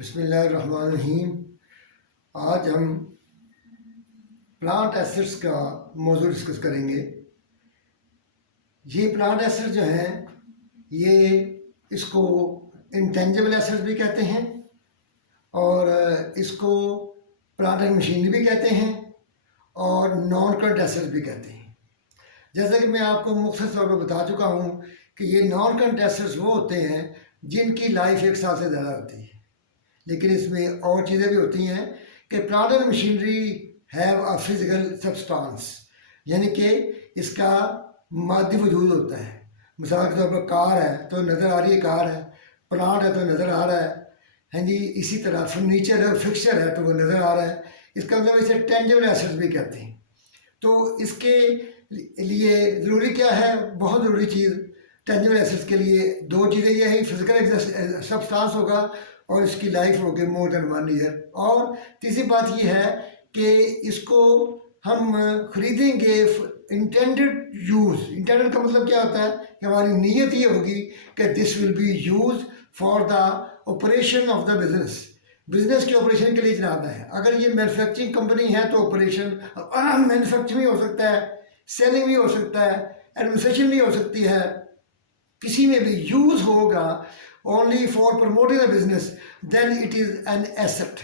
बिस्मिल्लाहिर्रहमानिर्रहीम। आज हम प्लांट एसेट्स का मौजू डिस्कस करेंगे। ये प्लांट एसेट्स जो हैं ये इसको इंटेंजिबल एसेट्स भी कहते हैं और इसको प्लांट एंड मशीनरी भी कहते हैं और नॉन करंट एसेट्स भी कहते हैं। जैसा कि मैं आपको मुख्तसर तौर पर बता चुका हूँ कि ये नॉन करंट एसेट्स वो होते हैं जिनकी लाइफ 1 साल से ज़्यादा होती है, लेकिन इसमें और चीज़ें भी होती हैं कि plant and machinery have a physical substance, यानी कि इसका मादी वजूद होता है। मिसाल के तौर पर कार है तो नज़र आ रही है कार है, प्लांट है तो नज़र आ रहा है जी। इसी तरह फर्नीचर है, फिक्सचर है तो वो नज़र आ रहा है। इसका मतलब इसे टेंजिबल एसेट्स भी कहते हैं। तो इसके लिए ज़रूरी क्या है, बहुत ज़रूरी चीज़ टेंजिबल एसेट्स के लिए 2 चीज़ें ये हैं, फिजिकल सब्सटेंस होगा और इसकी लाइफ होगी मोर देन 1 ईयर। और तीसरी बात ये है कि इसको हम ख़रीदेंगे इंटेंडेड यूज़। इंटेंडेड का मतलब क्या होता है कि हमारी नीयत ये होगी कि this will be use for the operation of the business के ऑपरेशन के लिए चलाना है। अगर ये मैन्युफैक्चरिंग कंपनी है तो ऑपरेशन मैन्युफैक्चरिंग हो सकता है, सेलिंग भी हो सकता है, एडमिनिस्ट्रेशन भी हो सकती है, किसी में भी यूज़ होगा only for promoting the business, then it is an asset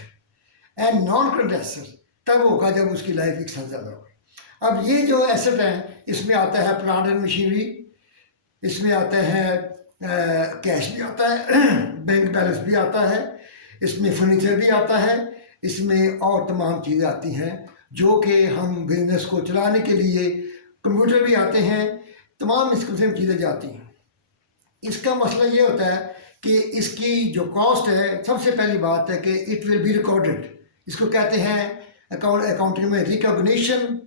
and non-current asset तब होगा जब उसकी लाइफ 1 साल ज़्यादा होगी। अब ये जो एसेट हैं इसमें आता है प्लांट एंड मशीनरी, इसमें आता है कैश भी आता है, बैंक बैलेंस भी आता है, इसमें फर्नीचर भी आता है, इसमें और तमाम चीज़ें आती हैं जो कि हम बिजनेस को चलाने के लिए, कंप्यूटर भी आते हैं, तमाम इस किस्म की चीज़ें जाती हैं। इसका मसला ये होता है कि इसकी जो कॉस्ट है, सबसे पहली बात है कि इट विल बी रिकॉर्डेड। इसको कहते हैं अकाउंटिंग में रिकॉग्निशन।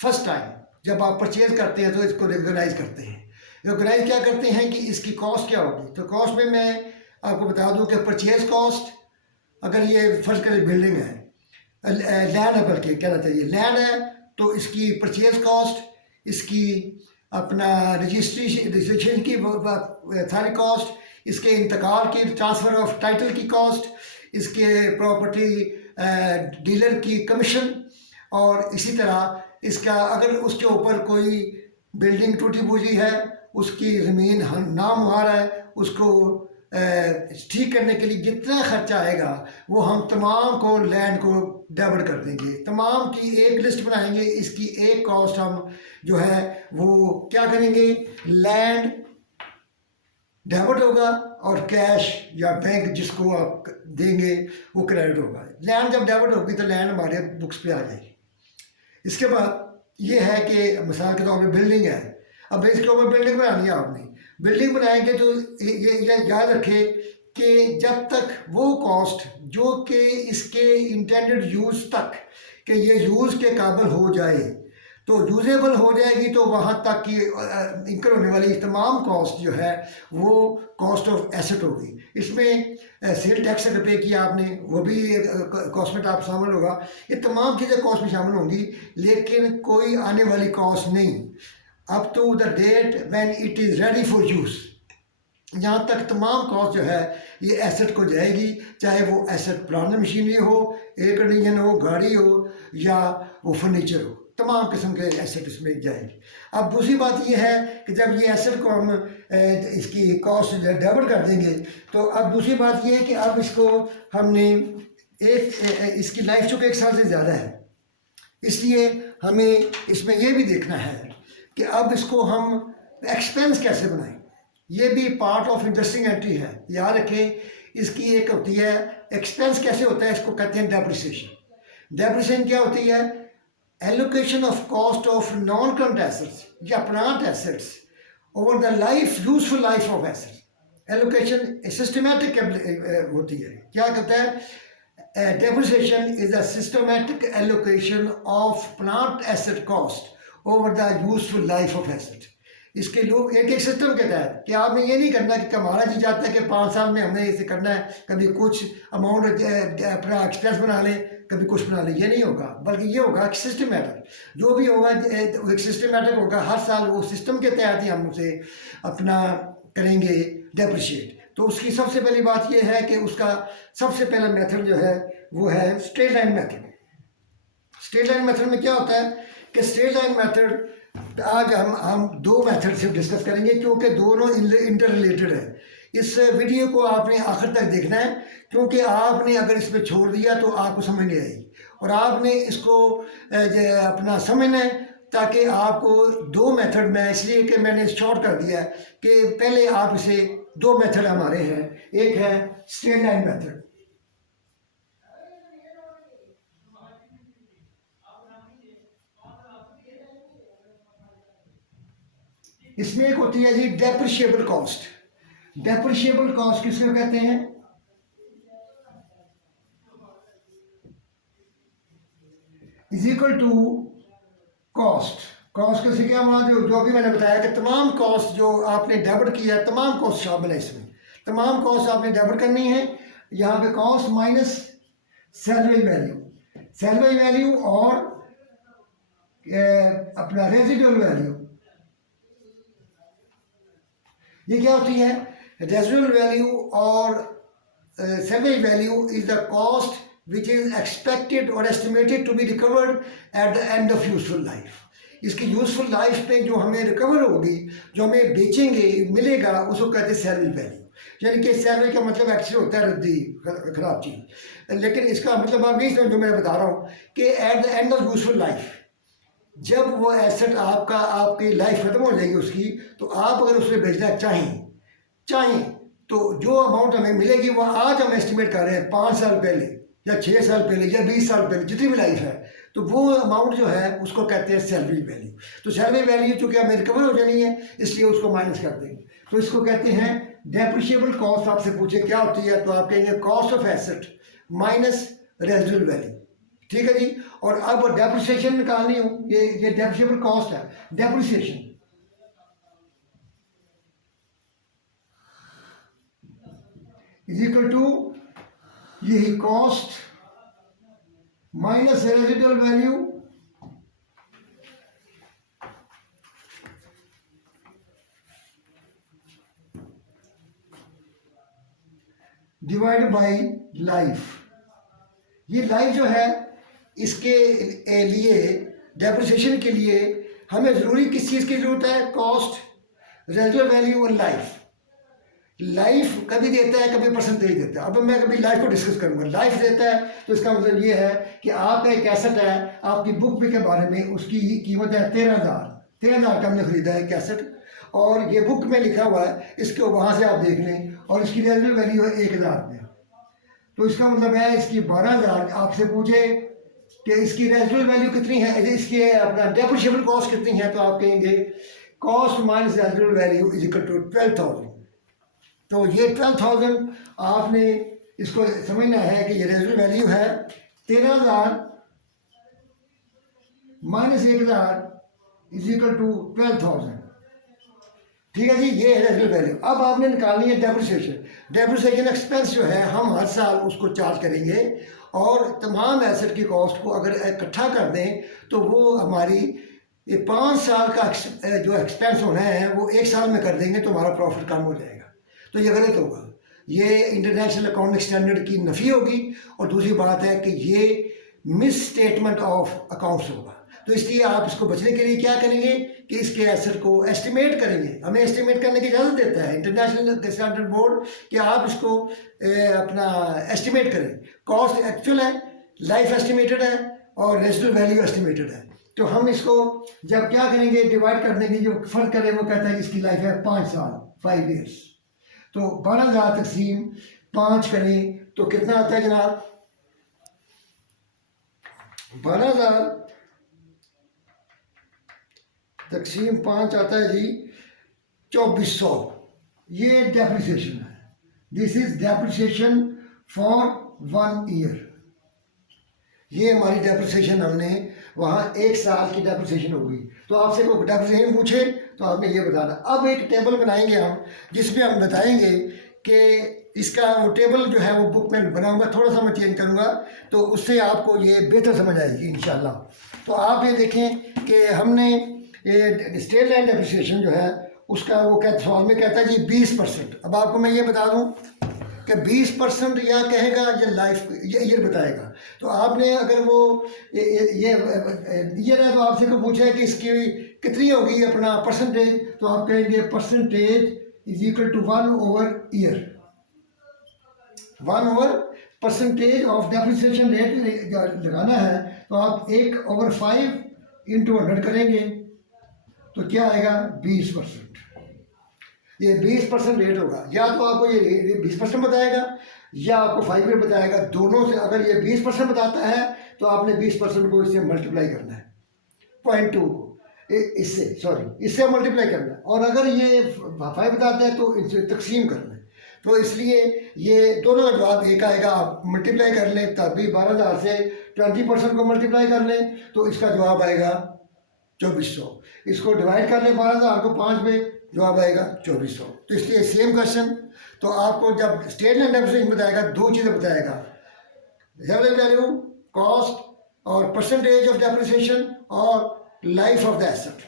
फर्स्ट टाइम जब आप परचेज करते हैं तो इसको रिकॉग्नाइज करते हैं। रिकॉग्नाइज क्या करते हैं कि इसकी कॉस्ट क्या होगी। तो कॉस्ट में मैं आपको बता दूं कि परचेज कॉस्ट, अगर ये फर्स्ट करें बिल्डिंग है, लैंड है, बल्कि कहना चाहिए लैंड है, तो इसकी परचेज कॉस्ट, इसकी अपना रजिस्ट्रेशन की सारी कॉस्ट, इसके इंतकाल की, ट्रांसफ़र ऑफ टाइटल की कॉस्ट, इसके प्रॉपर्टी डीलर की कमीशन, और इसी तरह इसका अगर उसके ऊपर कोई बिल्डिंग टूटी फूटी है, उसकी ज़मीन नामुहार है, उसको ठीक करने के लिए जितना खर्चा आएगा वो हम तमाम को लैंड को डेबिट कर देंगे। तमाम की एक लिस्ट बनाएंगे, इसकी एक कॉस्ट हम जो है वो क्या करेंगे, लैंड डेबिट होगा और कैश या बैंक जिसको आप देंगे वो क्रेडिट होगा। लैंड जब डेबिट होगी तो लैंड हमारे बुक्स पे आ जाएगी। इसके बाद ये है कि मिसाल के तौर पे बिल्डिंग है, अब इसके ऊपर बिल्डिंग बनानी है आपने, बिल्डिंग बनाएंगे तो ये याद रखें कि जब तक वो कॉस्ट जो कि इसके इंटेंडेड यूज़ तक कि ये यूज़ के काबिल हो जाए, तो यूजेबल हो जाएगी, तो वहाँ तक की इंकर होने वाली तमाम कॉस्ट जो है वो कॉस्ट ऑफ एसेट होगी। इसमें सेल टैक्स अगर पे किया आपने वो भी कॉस्ट में आप शामिल होगा। ये तमाम चीज़ें कॉस्ट में शामिल होंगी, लेकिन कोई आने वाली कॉस्ट नहीं up to the date when it is ready for use. यहाँ तक तमाम कॉस्ट जो है ये एसेट को जाएगी, चाहे वो एसेट प्लांट मशीनरी हो, एयर कंडीशन हो, गाड़ी हो या वो फर्नीचर हो, तमाम किस्म के एसेट इसमें जाएंगे। अब दूसरी बात ये है कि जब ये एसेट को हम इसकी कॉस्ट डेबिट कर देंगे, तो अब दूसरी बात ये है कि अब इसको हमने इसकी लाइफ चूँकि 1 साल से ज़्यादा है, इसलिए हमें इसमें यह भी देखना है कि अब इसको हम एक्सपेंस कैसे बनाएं। ये भी पार्ट ऑफ इंटरेस्टिंग एंट्री है, याद रखें। इसकी एक होती है एक्सपेंस कैसे होता है, इसको कहते हैं डेप्रिसिएशन। डेप्रिसिएशन क्या होती है, allocation of cost of non current assets या plant assets over the life useful life of assets. Allocation systematic होती है। क्या कहता है, depreciation is a systematic allocation of plant asset cost over the useful life of asset. इसके लोग एक एक सिस्टम के तहत कि आपने ये नहीं करना कि हमारा जी चाहता है कि 5 साल में हमने इसे करना है, कभी कुछ अमाउंट अपना एक्सपेंस बना लें, कभी कुछ बना लें, ये नहीं होगा, बल्कि ये होगा कि सिस्टमैटिक जो भी होगा एक सिस्टमैटिक होगा। हर साल वो सिस्टम के तहत ही हम उसे अपना करेंगे डेप्रिशिएट। तो उसकी सबसे पहली बात यह है कि उसका सबसे पहला मेथड जो है वो है straight line method. Straight line method में क्या होता है कि स्ट्रेट लाइन मेथड आज हम दो मेथड से डिस्कस करेंगे क्योंकि दोनों इंटर रिलेटेड है। इस वीडियो को आपने आखिर तक देखना है क्योंकि आपने अगर इसमें छोड़ दिया तो आपको समझ नहीं आएगी, और आपने इसको अपना समझना है ताकि आपको दो मेथड में, इसलिए कि मैंने शॉर्ट कर दिया है कि पहले आप इसे दो मेथड हमारे हैं, एक है स्ट्रेट लाइन मेथड। इसमें एक होती है जी डेप्रिशिएबल कॉस्ट। डेप्रिशिएबल कॉस्ट किसको कहते हैं? Is equal to cost. Cost कैसे क्या वहाँ जो भी मैंने बताया कि तमाम कॉस्ट जो आपने डेबिट किया है, तमाम कॉस्ट शामिल है इसमें। तमाम कॉस्ट आपने डेबिट करनी है। यहाँ पे cost minus salary value, salary value और अपना रेजिडुअल वैल्यू। ये क्या होती है? रेजिडुअल वैल्यू और salary value is the cost which is expected or estimated to be recovered at the end of useful life। इसकी यूजफुल लाइफ पे जो हमें रिकवर होगी, जो हमें बेचेंगे मिलेगा, उसको कहते हैं सैलरी वैल्यू। यानी कि सैलरी का मतलब एक्चुअली होता है रद्दी, खराब चीज़, लेकिन इसका मतलब आप नहीं समझ जो मैं बता रहा हूँ कि eight the end of useful life जब वो एसेट आपकी लाइफ खत्म हो जाएगी उसकी, तो आप अगर उसमें बेचना चाहें तो जो अमाउंट हमें मिलेगी वो आज हम एस्टिमेट कर रहे हैं 5 साल पहले या 6 साल पहले या 20 साल पहले, जितनी भी लाइफ है, तो वो अमाउंट जो है उसको कहते हैं सैलरी वैल्यू। तो सैलरी वैल्यू चूँकि हमें रिकवर हो जानी है इसलिए उसको माइनस कर देंगे, तो इसको कहते हैं डेप्रिशिएबल कॉस्ट। आपसे पूछे क्या होती है तो आप कहेंगे cost of asset minus residual value. ठीक है जी। और अब डेप्रिसिएशन निकालनी हो, ये डेप्रिशिएबल कॉस्ट है। डेप्रिसिएशन इज इक्वल टू यही cost minus residual value divide by life. ये लाइफ जो है इसके लिए डेप्रिसिएशन के लिए हमें ज़रूरी किस चीज़ की ज़रूरत है? कॉस्ट, रेजिडुअल वैल्यू और लाइफ। लाइफ कभी देता है, कभी परसेंटेज देता है। अब मैं कभी लाइफ को डिस्कस करूंगा। लाइफ देता है तो इसका मतलब ये है कि आपका एक एसेट है, आपकी बुक पे के बारे में उसकी कीमत है 13,000 का हमने खरीदा है एक एसेट, और ये बुक में लिखा हुआ है, इसको वहाँ से आप देख लें, और इसकी रेजिडुअल वैल्यू है 1,000 रुपया। तो इसका मतलब है इसकी 12,000। आपसे पूछे कि इसकी रेजिडुअल वैल्यू कितनी है, इसकी अपना डेप्रिशिएबल कॉस्ट कितनी है, तो आप कहेंगे cost minus residual value is equal to 12,000। तो ये 12,000 आपने इसको समझना है कि ये रेजिडुअल वैल्यू है 13,000 माइनस 1,000 इज इक्वल टू 12,000। ठीक है जी, ये है रेजिडुअल वैल्यू। अब आपने निकालनी है डेप्रिसिएशन। डेप्रिसिएशन एक्सपेंस जो है हम हर साल उसको चार्ज करेंगे, और तमाम एसेट की कॉस्ट को अगर इकट्ठा कर दें तो वो हमारी ये 5 साल का जो एक्सपेंस होना है वो 1 साल में कर देंगे तो हमारा प्रॉफिट कम हो जाएगा। तो ये गलत होगा, ये इंटरनेशनल अकाउंटिंग स्टैंडर्ड की नफ़ी होगी, और दूसरी बात है कि ये मिस स्टेटमेंट ऑफ अकाउंट्स होगा। तो इसलिए आप इसको बचने के लिए क्या करेंगे कि इसके एसेट को एस्टिमेट करेंगे। हमें एस्टिमेट करने की इजाज़त देता है इंटरनेशनल स्टैंडर्ड बोर्ड कि आप इसको अपना एस्टिमेट करें। कॉस्ट एक्चुअल है, लाइफ एस्टिमेटेड है, और रेजिडुअल वैल्यू एस्टिमेटेड है। तो हम इसको जब क्या करेंगे, डिवाइड करने की जो फर्क करें वो कहता है इसकी लाइफ है 5 साल, 5 ईयर्स। तो 12,000 तकसीम 5 करें तो कितना आता है जनाब? 12,000 तकसीम 5 आता है जी 2400। ये डेप्रिसिएशन है। This is depreciation for 1 year. ये हमारी डेप्रिसिएशन, हमने वहाँ 1 साल की डेप्रिसिएशन होगी। तो आपसे कोई डेप्रिसिएशन पूछे तो आपने ये बताना। अब एक टेबल बनाएंगे हम, जिसमें हम बताएंगे कि इसका वो टेबल जो है वो बुक में बनाऊंगा, थोड़ा सा मैं चेंज करूँगा, तो उससे आपको ये बेहतर समझ आएगी इंशाल्लाह। तो आप ये देखें कि हमने ये स्ट्रेट लाइन डेप्रिसिएशन जो है उसका वो कहता सवाल में कहता है जी 20%। अब आपको मैं ये बता दूं कि 20% या कहेगा ये लाइफ ये ईयर बताएगा। तो आपने अगर वो ये ना तो आपसे को पूछा है कि इसकी कितनी होगी अपना परसेंटेज, तो आप कहेंगे परसेंटेज इज इक्वल टू 1/ईयर, 1/परसेंटेज ऑफ डेप्रिसिएशन रेट लगाना है तो आप 1/5 इंटू 100 करेंगे तो क्या आएगा 20%। ये 20% रेट होगा, या तो आपको ये 20% बताएगा या आपको 5 रेट बताएगा। दोनों से अगर ये 20% बताता है तो आपने 20% को इससे मल्टीप्लाई करना है, 0.2 को इससे मल्टीप्लाई करना है, और अगर ये 5 बताता है तो इनसे तकसीम करना है। तो इसलिए ये दोनों का जवाब एक आएगा। आप मल्टीप्लाई कर लें तब भी 12,000 से 20% को मल्टीप्लाई कर लें तो इसका जवाब आएगा 2400। इसको डिवाइड कर लें 12,000 को 5 में, जवाब आएगा 2400। तो इसलिए सेम क्वेश्चन। तो आपको जब स्टेट एंड डेप्रिसिएशन बताएगा दो चीज़ें बताएगा, रिजर्व वैल्यू कॉस्ट और परसेंटेज ऑफ डेप्रिसिएशन और लाइफ ऑफ द एसेट।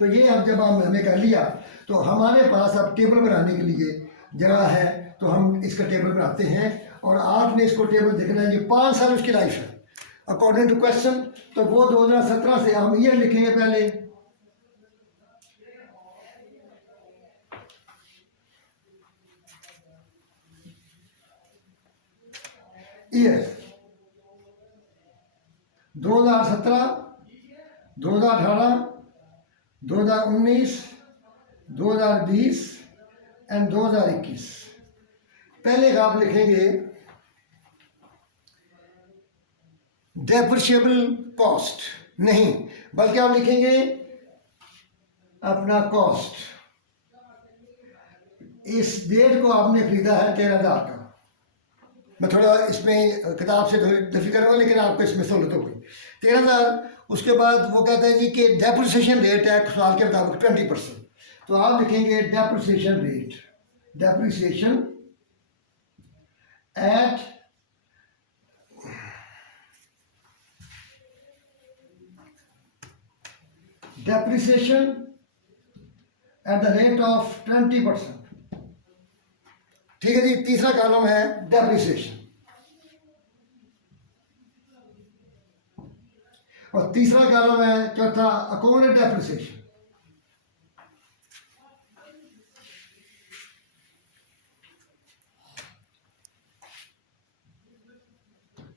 तो ये अब जब हमने कर लिया तो हमारे पास अब टेबल बनाने के लिए जगह है, तो हम इसका टेबल बनाते हैं और आपने इसको टेबल देखना है। ये 5 साल उसकी लाइफ है अकॉर्डिंग टू क्वेश्चन। तो वो 2017 से हम ईयर लिखेंगे पहले, ईयर 2017, 2018, 2019, 2020 एंड 2021। पहले का आप लिखेंगे डेप्रिशिएबल कॉस्ट, नहीं बल्कि आप लिखेंगे अपना कॉस्ट। इस डेट को आपने खरीदा है 13,000 का। मैं थोड़ा इसमें किताब से थोड़ी दफी करूँगा लेकिन आपको इसमें सहूलत होगी। 13,000। उसके बाद वो कहता है जी कि डेप्रिसिएशन रेट है सवाल के मुताबिक 20%। तो आप लिखेंगे depreciation rate, depreciation at the rate of 20%। ठीक है जी। तीसरा कॉलम है डेप्रिसिएशन और तीसरा कॉलम है चौथा अकाउंटेड डेप्रिसिएशन।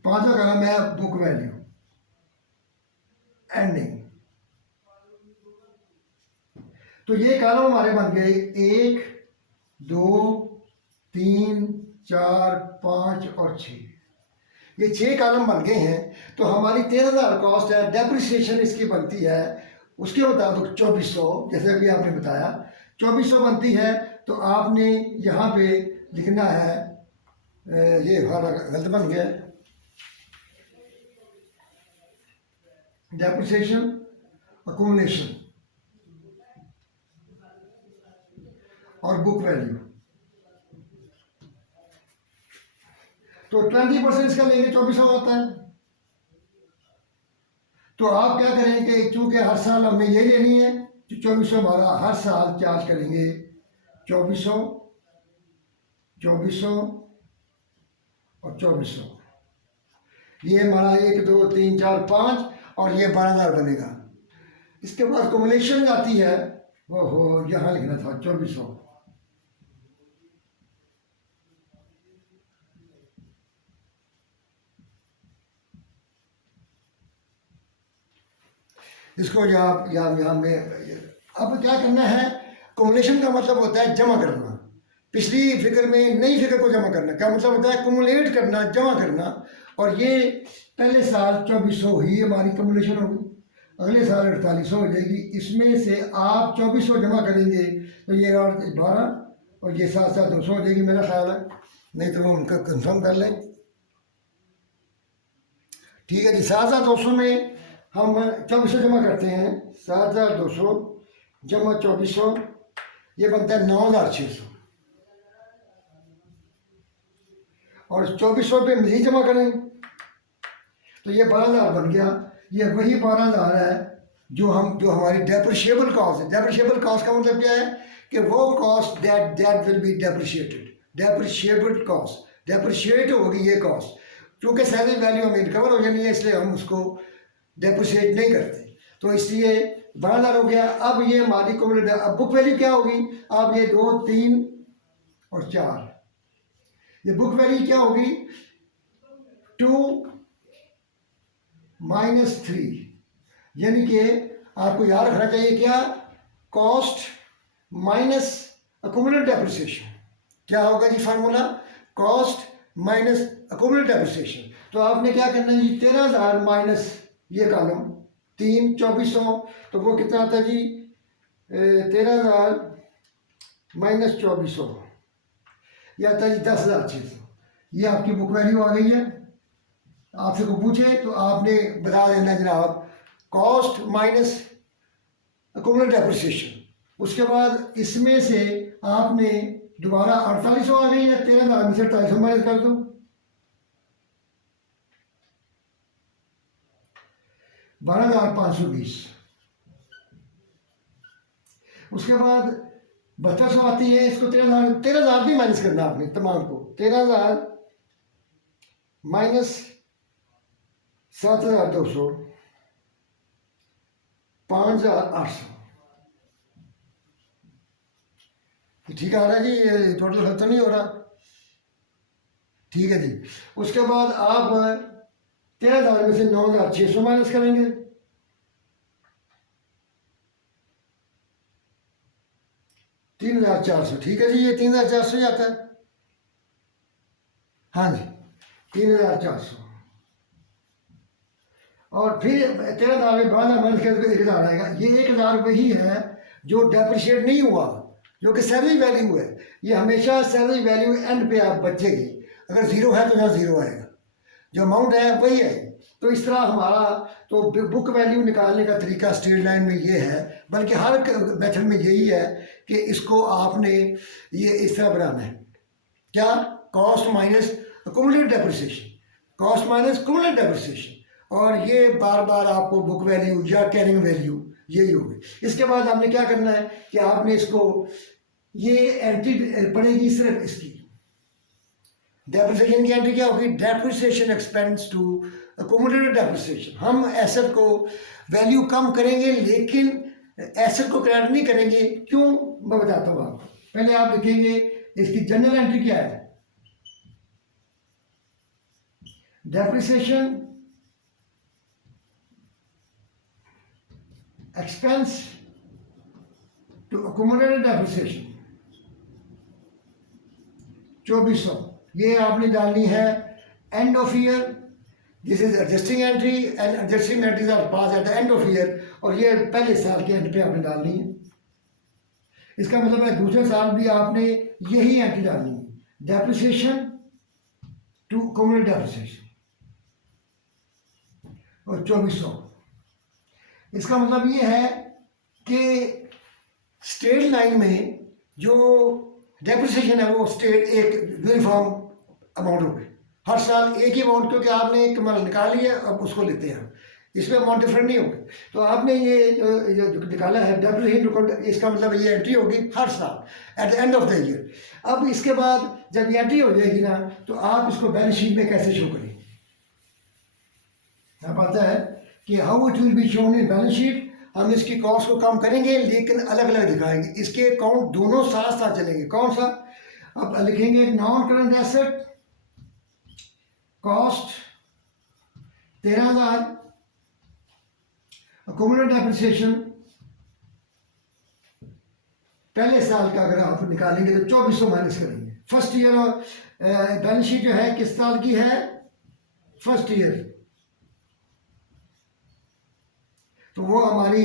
पांचवा कॉलम है बुक वैल्यू एंडिंग। तो ये कॉलम हमारे बन गए 1, 2, 3, 4, 5 और 6। ये 6 कॉलम बन गए हैं। तो हमारी 13,000 कॉस्ट है, डेप्रिसिएशन इसकी बनती है उसके मुताबिक 2400, जैसे अभी आपने बताया 2400 बनती है। तो आपने यहाँ पे लिखना है, ये हमारा गलत बन गया, डेप्रिसिएशन अकोमोडेशन और बुक वैल्यू। तो 20% इसका लेंगे 2400 होता है। तो आप क्या करेंगे, चूंकि हर साल हमने ये लेनी है तो 2400 हमारा हर साल चार्ज करेंगे। 2400, 2400 और 2400। ये हमारा 1, 2, 3, 4, 5 और ये 12,000 बनेगा। इसके बाद कमुलेशन आती है, वो हो यहाँ लिखना था 2400। इसको यहाँ में अब क्या करना है, कमुलेशन का मतलब होता है जमा करना। पिछली फिगर में नई फिगर को जमा करना क्या मतलब होता है, कमुलेट करना, जमा करना। और ये पहले साल 2400 ही हमारी कमुलेशन होगी, अगले साल 4800 हो जाएगी। इसमें से आप 2400 जमा करेंगे तो ये और 12 और ये 7,200 हो जाएगी मेरा ख्याल है, नहीं तो वो उनका कंफर्म कर लें। ठीक है जी। 7,200 में हम 2400 जमा करते हैं, 7,200 जमा 2400, ये बनता है 9,600। और 2400 पे मजीद जमा करें तो ये 12,000 बन गया। ये वही 12,000 है जो हमारी डेप्रिशिएबल कॉस्ट है। डेप्रिशिएबल कॉस्ट का मतलब क्या है कि वो cost that will be depreciated, depreciable cost, depreciate होगी ये कॉस्ट। क्योंकि सैलरी वैल्यू हमें रिकवर हो जानी है इसलिए हम उसको डेप्रिशिएट नहीं करते, तो इसलिए 12,000 हो गया। अब ये हमारी कम्युनिटी, अब बुक वैल्यू क्या होगी, अब ये 2, 3 और 4, ये बुक वैल्यू क्या होगी 2 - 3, यानी कि आपको याद रखना चाहिए क्या, कॉस्ट माइनस अक्यूमुलेटेड डेप्रिसिएशन। क्या होगा जी formula, cost minus accumulated depreciation. तो आपने क्या करना है जी, 13,000 माइनस ये कॉलम 3, 2400, तो वो कितना आता है जी 13,000 माइनस 2400, यह आता है जी 10,600। ये आपकी बुक वैल्यू आ गई है। आपसे को पूछे तो आपने बता देना जनाब कॉस्ट माइनस अक्यूमुलेटेड डेप्रिसिएशन। उसके बाद इसमें से आपने दोबारा 4800 आ गई है, 13,000 में से 4800 माइनस कर दो, 12,520। उसके बाद 7200 आती है, इसको 13,000 भी माइनस करना आपने तमाम को, 13,000 माइनस 7,200, 5,800। ठीक आ रहा है जी, ये टोटल खत्म नहीं हो रहा, ठीक है जी। उसके बाद आप 13,000 में से 9,600 माइनस करेंगे, 3,400। ठीक है जी, ये 3,400 ही आता है, हाँ जी 3,400। और फिर 13,000 में 12,000 माइनस करके 1,000 आएगा। ये 1,000 वही है जो डेप्रिशिएट नहीं हुआ, जो कि सैलरी वैल्यू है। ये हमेशा सैलरी वैल्यू एंड पे आप बचेगी, अगर ज़ीरो है तो यहाँ ज़ीरो आएगा, जो अमाउंट है वही आएगी। तो इस तरह हमारा तो बुक वैल्यू निकालने का तरीका स्ट्रेट लाइन में ये है, बल्कि हर मेथड में यही है कि इसको आपने ये इस तरह बनाना है, क्या, cost minus accumulated depreciation, cost minus accumulated depreciation, और ये बार बार आपको बुक वैल्यू या कैरिंग वैल्यू यही होगी। इसके बाद आपने क्या करना है कि आपने इसको ये एंट्री पड़ेगी सिर्फ इसकी डेप्रिसिएशन की एंट्री क्या होगी, depreciation expense to accumulated depreciation. हम एसेट को वैल्यू कम करेंगे लेकिन एसेट को क्रेडिट नहीं करेंगे, क्यों मैं बताता हूँ आपको। पहले आप लिखेंगे इसकी जनरल एंट्री क्या है, depreciation expense to accumulated depreciation 2400, ये आपने डालनी है end of year. This is adjusting entry and adjusting entries are pass at the end of year, और ये पहले साल के एंड पे आपने डालनी है। इसका मतलब है दूसरे साल भी आपने यही एंट्री डालनी है, डेप्रिसिएशन टू अक्यूमुलेटेड डेप्रिसिएशन और 2400। इसका मतलब ये है कि स्ट्रेट लाइन में जो डेप्रिसिएशन है वो स्टेट एक यूनिफॉर्म अमाउंट होगी हर साल, एक ही अमाउंट, क्योंकि आपने एक माल निकाल लिया अब उसको लेते हैं, इसमें अमाउंट डिफरेंट नहीं होगी। तो आपने ये जो निकाला है डेप्रिसिएशन, इसका मतलब ये एंट्री होगी हर साल eight the end of the year. अब इसके बाद जब ये एंट्री हो जाएगी ना, तो आप इसको बैलेंस शीट में कैसे शो करेंगे, आप आता है कि how it will be shown in balance sheet. हम इसकी कॉस्ट को कम करेंगे लेकिन अलग अलग दिखाएंगे, इसके अकाउंट दोनों साथ साथ चलेंगे। कौन सा, अब लिखेंगे non current asset cost 13,000, accumulated depreciation पहले साल का अगर आप निकालेंगे तो 2400 माइनस करेंगे। फर्स्ट ईयर और बैलेंस शीट जो है किस साल की है, फर्स्ट ईयर, तो वो हमारी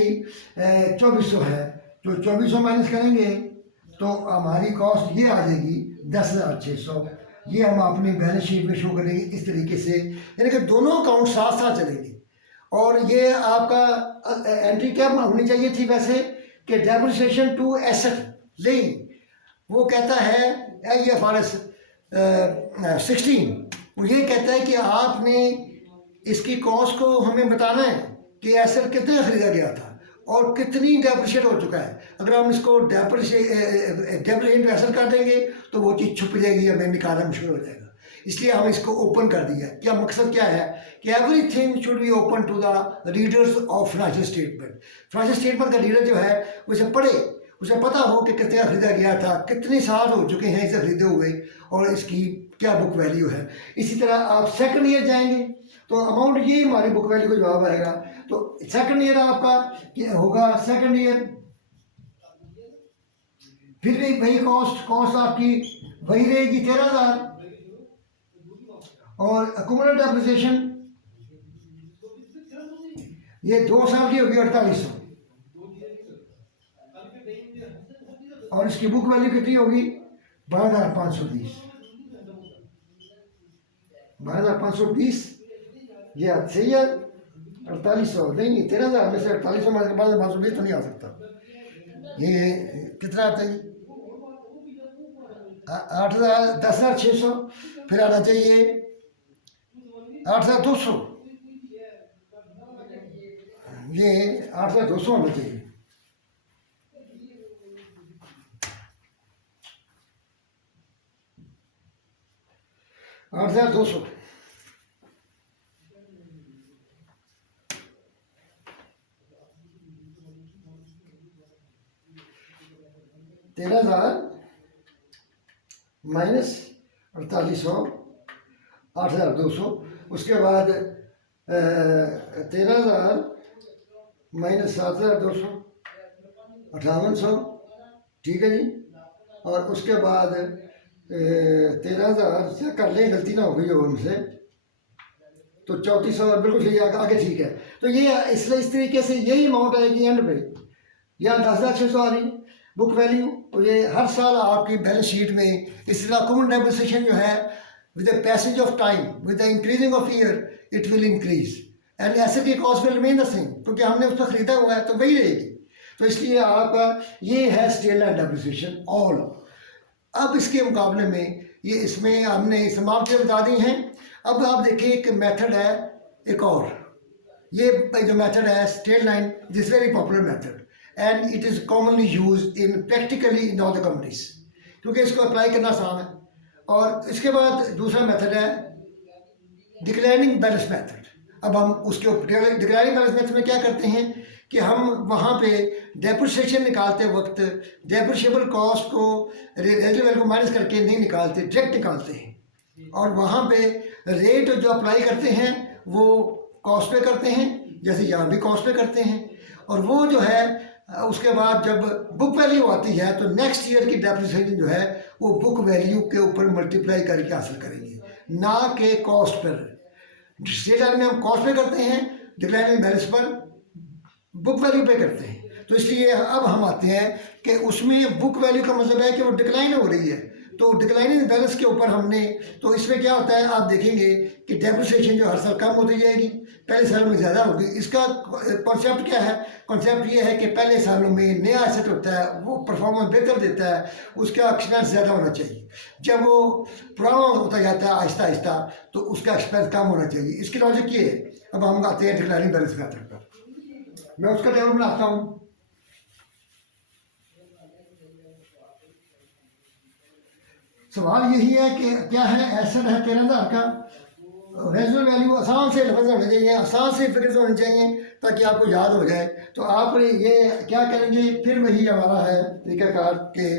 2400 है, तो 2400 माइनस करेंगे तो हमारी कॉस्ट ये आ जाएगी 10,600। ये हम अपनी बैलेंस शीट में शो करेंगे इस तरीके से, यानी कि दोनों अकाउंट साथ साथ चलेंगे। और ये आपका एंट्री क्या होनी चाहिए थी वैसे कि डेप्रिसिएशन टू एसेट, लेकिन वो कहता है IFRS 16, वो ये कहता है कि आपने इसकी कॉस्ट को हमें बताना है कि एसेट कितने खरीदा गया था। और कितनी डेप्रिशिएट हो चुका है। अगर हम इसको डेप्रिशिएट एसेट कर देंगे तो वो चीज़ छुप जाएगी, हमें निकालना मुश्किल हो जाएगा। इसलिए हम इसको ओपन कर दिया है। क्या मकसद क्या है कि everything should be open to the readers of financial statement. Financial statement का रीडर जो है उसे पढ़े, उसे पता हो कि कितना खरीदा गया था, कितने साल हो चुके हैं इसे खरीदे हुए और इसकी क्या बुक वैल्यू है। इसी तरह आप सेकंड ईयर जाएंगे तो अमाउंट ये हमारी बुक वैल्यू का जवाब आएगा। तो सेकंड ईयर आपका क्या होगा, सेकंड ईयर फिर भी वही कॉस्ट आपकी वही रहेगी 13,000 और अक्यूमुलेटेड डेप्रिसिएशन ये 2 साल की होगी 4800 और इसकी बुक वैल्यू कितनी होगी 12,520। 12,520 ये सही है। 4800 नहीं, 13,000 में से 4800 में 12,520 तो नहीं आ सकता। ये कितना आता है 8,000 10,600 फिर आना चाहिए 8,200, ये 8,200 होना चाहिए। आठ 8,200 13,000 माइनस 4800 8,200, उसके बाद 13,000 माइनस 7,200 5800, ठीक है जी। और उसके बाद 13,000 से कर लें, गलती ना हो गई हो उनसे, तो 3400 बिल्कुल सही आगे ठीक है। तो ये इसलिए इस तरीके से यही अमाउंट आएगी एंड पे। यहाँ 10,600 आ रही है बुक वैल्यू। तो ये हर साल आपकी बैलेंस शीट में इस तरह कॉमन डेप्रिसिएशन जो है with the passage of time, with the increasing of year it will increase and asset की cost will remain the same, क्योंकि हमने उसको खरीदा हुआ है तो वही रहेगी। तो इसलिए आपका ये है स्ट्रेट लाइन डेप्रिसिएशन ऑल। अब इसके मुकाबले में ये इसमें हमने समाप्तियाँ बता दी हैं। अब आप देखिए एक मेथड है एक और, ये जो मेथड है straight line, this very popular method and it is commonly use in practically in all the companies, क्योंकि इसको अप्लाई करना आसान है। और इसके बाद दूसरा मेथड है डिक्लाइनिंग बैलेंस मेथड। अब हम उसके डिक्लाइनिंग बैलेंस मेथड में क्या करते हैं कि हम वहाँ पे डेप्रिसिएशन निकालते वक्त डेप्रिशिएबल कॉस्ट को रेजिडुअल वैल्यू को माइनस करके नहीं निकालते, डायरेक्ट निकालते हैं। और वहाँ पे रेट जो अप्लाई करते हैं वो कॉस्ट पे करते हैं, जैसे यहाँ भी कॉस्ट पे करते हैं। और वो जो है उसके बाद जब बुक वैल्यू आती है तो नेक्स्ट ईयर की डेप्रिसिएशन जो है वो बुक वैल्यू के ऊपर मल्टीप्लाई करके हासिल करेंगे, ना कि कॉस्ट पर। स्ट्रेट लाइन में हम कॉस्ट पे करते हैं, डिक्लाइनिंग बैलेंस पर बुक वैल्यू पे करते हैं। तो इसलिए अब हम आते हैं कि उसमें बुक वैल्यू का मतलब है कि वो डिक्लाइन हो रही है, तो डिक्लाइनिंग बैलेंस के ऊपर हमने, तो इसमें क्या होता है आप देखेंगे कि डेप्रिसिएशन जो हर साल कम होती जाएगी, पहले साल में ज़्यादा होगी। इसका कॉन्सेप्ट क्या है, कॉन्सेप्ट ये है कि पहले सालों में नया एसेट होता है, वो परफॉर्मेंस बेहतर देता है, उसका एक्सपेंस ज़्यादा होना चाहिए। जब वो पुराना होता जाता है आहिस्ता आहिस्ता तो उसका एक्सपेंस कम होना चाहिए। इसकी लॉजिक ये है। अब हम आते हैं डिक्लाइनिंग बैलेंस मेथड पर। मैं उसका टेबल बनाता हूँ। सवाल यही है कि क्या है, एसेट है 13,000 का, रेजुअल वैल्यू आसान से लफ्ज़ होने चाहिए, आसान से फिगर्स होने चाहिए ताकि आपको याद हो जाए। तो आप ये क्या करेंगे, फिर वही हमारा है तरीक़ाकार के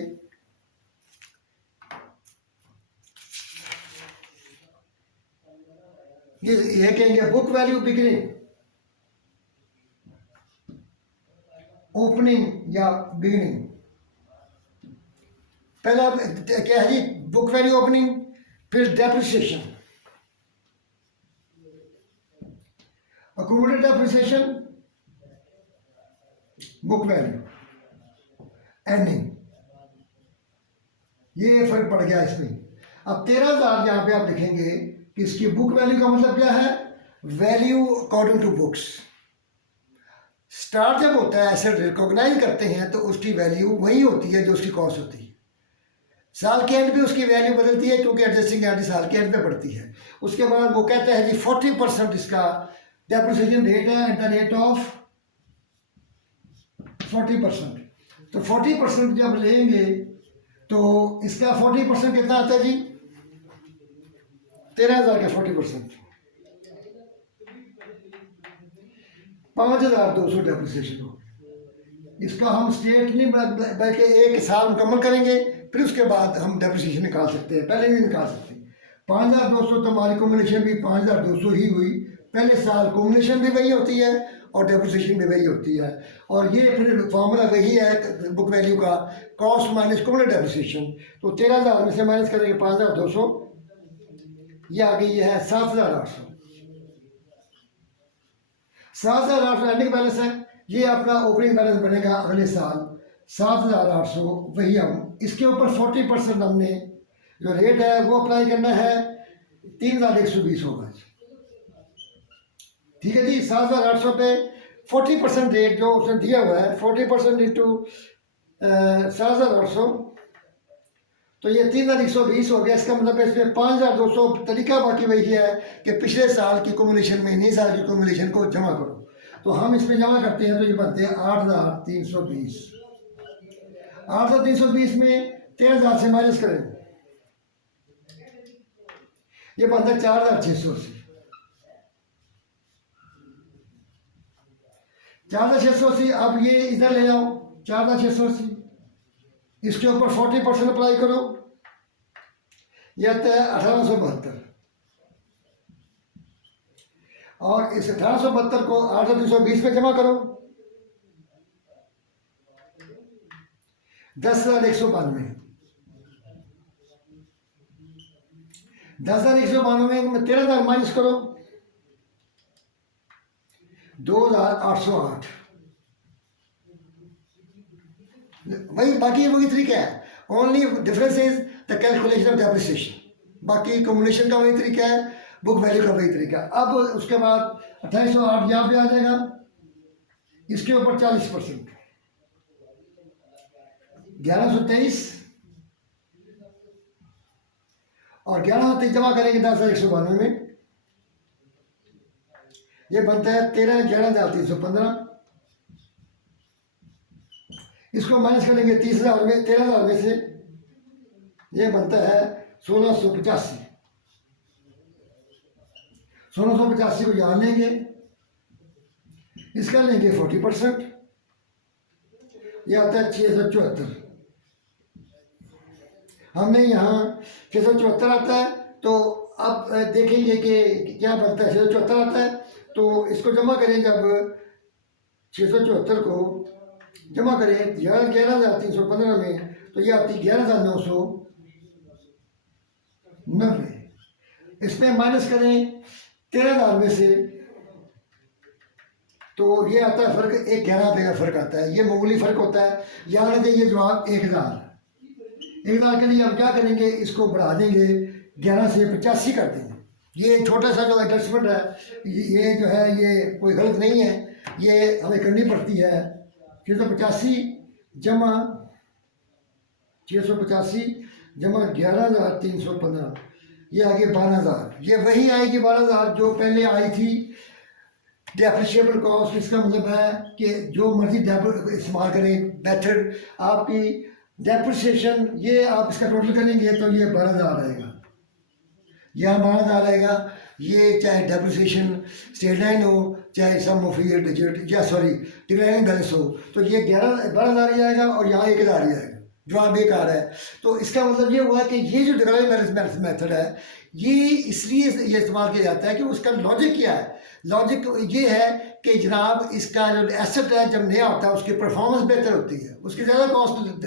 ये कहेंगे बुक वैल्यू बिगिनिंग, ओपनिंग या बिगिनिंग। पहला क्या है जी, बुक वैल्यू ओपनिंग, फिर depreciation, accumulated depreciation, book value, ending. ये फर्क पड़ गया इसमें। अब 13,000 यहाँ पे आप लिखेंगे कि इसकी बुक वैल्यू का मतलब क्या है, value according to books. Start जब होता है एसेट रिकॉग्नाइज करते हैं तो उसकी वैल्यू वही होती है जो उसकी कॉस्ट होती है। साल के एंड पे उसकी वैल्यू बदलती है क्योंकि एडजस्टिंग एंड साल के एंड पे पड़ती है। उसके बाद वो कहता है जी 40% इसका डेप्रिसिएशन रेट है एट द रेट ऑफ 40%। तो 40% जब लेंगे तो इसका 40% कितना आता है जी? 13,000 का 40%, 5,200 डेप्रिसिएशन हो। इसका हम स्टेट नहीं बल्कि एक साल मुकम्मल करेंगे, फिर उसके बाद हम डेप्रिसिएशन निकाल सकते हैं, पहले नहीं निकाल सकते। 5,200 तो हमारी कॉम्बिनेशन भी 5,200 ही हुई। पहले साल कॉम्बिनेशन भी वही होती है और डेप्रिसिएशन भी वही होती है, और ये फिर फार्मूला वही है बुक वैल्यू का, कॉस्ट माइनस कॉम्बिनेट डेप्रिसिएशन। तो 13,000 में से माइनस करेंगे 5,200, ये आ गई है 7,800। 7,800 एंडिंग बैलेंस है, ये अपना ओपनिंग बैलेंस बनेगा अगले साल 7,800। वही हम इसके ऊपर 40% हमने जो रेट है वो अप्लाई करना है, 3,120 होगा। ठीक है जी, 7,800 पे 40% रेट जो उसने दिया हुआ है, 40% इंटू 7,800, तो ये 3,120 हो गया। इसका मतलब इसमें 5,200 तरीका बाकी वही है कि पिछले साल की कम्युलेशन में नई साल की कम्युलेशन को जमा करो। तो हम इसमें जमा करते हैं तो ये बनते हैं 8,320। 8,320 में 13,000 से माइनस करें, ये बनता है 4,680। 4,680, अब ये इधर ले जाओ 4,680, इसके ऊपर 40% अप्लाई करो, यह आता है 1,872। और इस 1,872 को 8,320 में जमा करो, 10,192। 10,192 में 13,000 माइनस करो, 2,808। वही बाकी वही तरीका है, only difference is the calculation of depreciation. बाकी कम्युलेशन का वही तरीका है, बुक वैल्यू का वही तरीका है। अब उसके बाद 2808 यहाँ पे आ जाएगा, इसके ऊपर 40%, 1,123, और 1,123 जमा करेंगे 10,192 में, ये बनता है 11,315। इसको माइनस करेंगे 30,000 में, 13,000 में से, ये बनता है 1,685। 1,685 को यहाँ लेंगे, इसका लेंगे 40%, ये आता है 674। हमने यहाँ 674 आता है, तो अब देखेंगे कि क्या बनता है। 674 आता है तो इसको जमा करें, जब 674 को जमा करें 11,315 में, तो ये आती 11,990। इसमें माइनस करें 13,000 में से, तो ये आता है फर्क 11 रुपये का फर्क आता है। ये मामूली फर्क होता है। यहाँ रहते ये जवाब 1,000 के लिए हम क्या करेंगे, इसको बढ़ा देंगे, 11 से 85 कर देंगे। ये छोटा सा जो एडजस्टमेंट है, ये जो है ये कोई गलत नहीं है, ये हमें करनी पड़ती है। 685 जमा 685 जमा 11,315, ये आगे 12,000। ये वही आएगी 12,000 जो पहले आई थी डेप्रिशिएबल कॉस्ट। इसका मतलब है कि जो मर्जी इस्तेमाल करें मेथड, आपकी डेप्रिसिएशन ये आप इसका टोटल करेंगे तो ये 12,000 आएगा, यहाँ 12,000 आएगा। ये चाहे डेप्रिसिएशन स्ट्रेट लाइन हो, चाहे सम ऑफ ईयर डिजिट या सॉरी डिक्लाइनिंग बैलेंस हो, तो ये 12,000 ही आएगा और यहाँ 1,000 ही आएगा, जो बेकार है। तो इसका मतलब ये हुआ कि ये जो डिक्लाइनिंग बैलेंस मेथड है, ये इसलिए ये इस्तेमाल किया जाता है कि उसका लॉजिक क्या है। लॉजिक ये है कि जनाब इसका जो एसेट है जब नया होता है उसकी परफॉर्मेंस बेहतर होती है, उसकी ज़्यादा कॉस्ट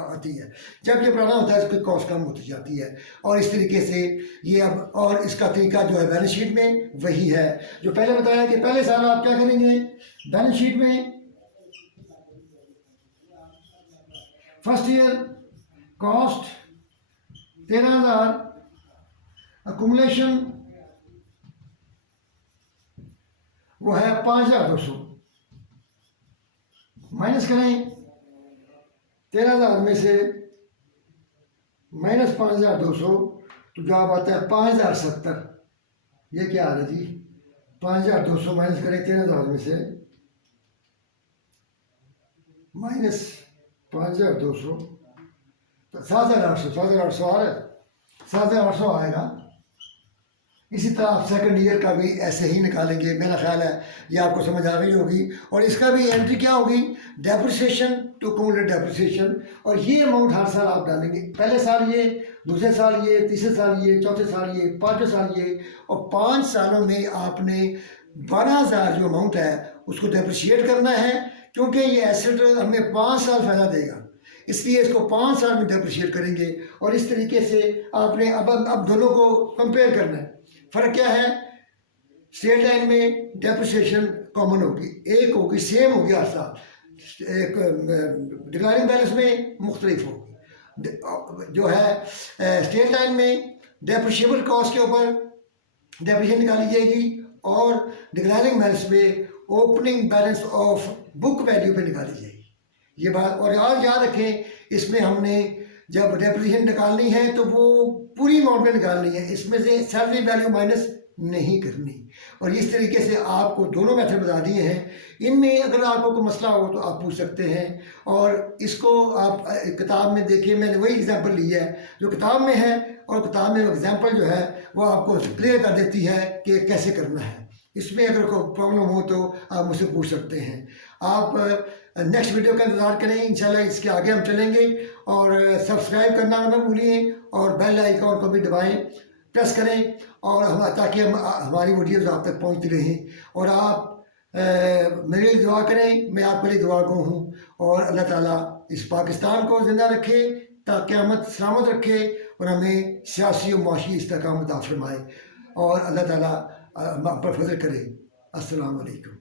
आती है। जब ये पुराना होता है उसकी कॉस्ट कम होती जाती है। और इस तरीके से ये अब, और इसका तरीका जो है बैलेंस शीट में वही है जो पहले बताया कि पहले साल आप क्या करेंगे, बैलेंस शीट में फर्स्ट ईयर कॉस्ट 13,000, अकुमुलेशन वो है 5,200, माइनस करें 13,000 में से माइनस 5,200, तो जवाब आता है 5,070। ये क्या आ रहा है जी, 5,200 माइनस करें 13,000 में से, माइनस 5200 तो 7800 आ रहा है, 7800 आएगा। इसी तरह आप सेकंड ईयर का भी ऐसे ही निकालेंगे। मेरा ख्याल है ये आपको समझ आ गई होगी। और इसका भी एंट्री क्या होगी, डेप्रिसिएशन टू कम्युलेट डेप्रिसिएशन, और ये अमाउंट हर साल आप डालेंगे। पहले साल ये, दूसरे साल ये, तीसरे साल ये, चौथे साल ये, पाँचवें साल ये, और 5 सालों में आपने 12,000 जो अमाउंट है उसको डेप्रिशिएट करना है, क्योंकि ये एसेट हमें 5 साल फ़ायदा देगा, इसलिए इसको 5 साल में डेप्रिशिएट करेंगे। और इस तरीके से आपने अब दोनों को कंपेयर करना है। फ़र्क क्या है, स्ट्रेट लाइन में डेप्रिसिएशन कॉमन होगी, एक होगी, सेम होगी हर साल, एक डिक्लारिंग बैलेंस में मुख्तलिफ होगी। जो है स्ट्रेट लाइन में डेप्रिशिएबल कॉस्ट के ऊपर डेप्रिसिएशन निकाली जाएगी, और डिक्लारिंग बैलेंस में opening balance of book value पे निकाली जाएगी। ये बात और याद रखें, इसमें हमने जब डेप्रिसिएशन निकालनी है तो वो पूरी अमाउंट में निकालनी है, इसमें से सैलरी वैल्यू माइनस नहीं करनी। और इस तरीके से आपको दोनों मेथड बता दिए हैं। इनमें अगर आपको कोई मसला हो तो आप पूछ सकते हैं, और इसको आप किताब में देखिए, मैंने वही एग्जांपल ली है जो किताब में है, और किताब में एग्जांपल जो है वो आपको क्लियर कर देती है कि कैसे करना है। इसमें अगर कोई प्रॉब्लम हो तो आप मुझसे पूछ सकते हैं। आप नेक्स्ट वीडियो का इंतज़ार करें, इंशाल्लाह इसके आगे हम चलेंगे। और सब्सक्राइब करना ना भूलिए, और बेल आइकॉन को भी दबाएं, प्रेस करें, और ताकि हमारी वीडियोज़ आप तक पहुंचती रहें। और आप मेरे लिए दुआ करें, मैं आपके लिए दुआ गो हूँ। और अल्लाह ताला इस पाकिस्तान को ज़िंदा रखे, ताकि क़यामत सलामत रखे, और हमें सियासी और माशी इस्तेकाम अता फरमाए, और अल्लाह ताला हम पर फजल करे। अस्सलाम वालेकुम।